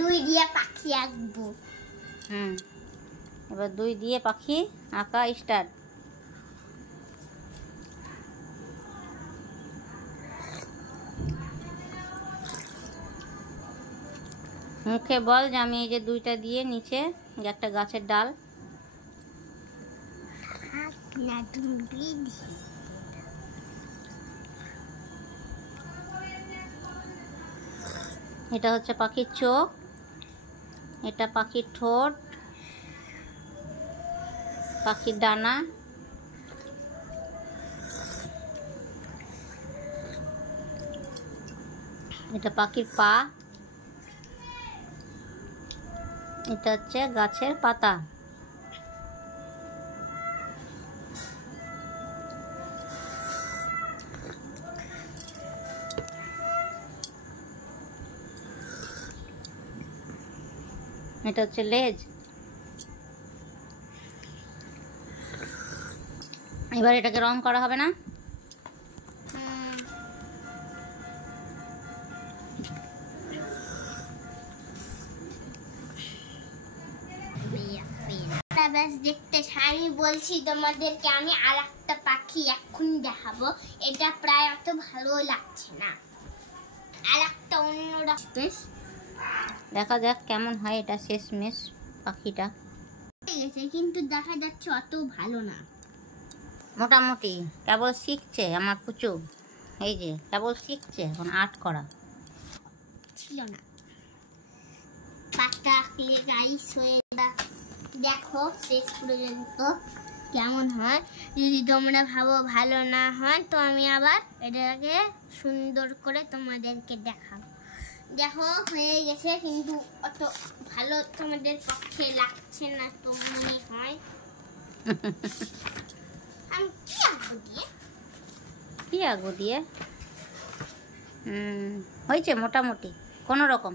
দুই দিয়ে পাখি আঁকবো। এবার দুই দিয়ে পাখি আঁকা স্টার্ট। মুখে বল যে আমি এই যে দুইটা দিয়ে নিচে একটা গাছের ডাল। এটা হচ্ছে পাখির চোখ, এটা পাখির ঠোঁট, পাখির ডানা, এটা পাখির পা, এটা হচ্ছে গাছের পাতা। এটা হচ্ছে লেজ। এবার এটাকে রং করা হবে না? দেখতে আমি বলছি তোমাদেরকে, আমি আর একটা পাখি এক্ষুনি দেখাবো। এটা প্রায় অত ভালো লাগছে না, আর একটা অন্যরকম দেখা যাক কেমন হয় এটা। শেষমেশ পাখিটা কিন্তু দেখা যাচ্ছে অত ভালো না, মোটামুটি কেবল শিখছে আমার পুচু। এই যে কেবল শিখছে, এখন আর্ট করা ছিল না। পাতা আঁকলে গাইস হয়ে দেখো শেষ পর্যন্ত কেমন হয়। যদি তোমরা ভাবো ভালো না হয় তো আমি আবার এটাকে সুন্দর করে তোমাদেরকে দেখাবো। দেখো হয়ে গেছে, কিন্তু অত ভালো তোমাদের পক্ষে লাগছে না তো মনে হয়। আমি কি আঁকবো দিয়ে হয়েছে মোটামুটি কোনো রকম।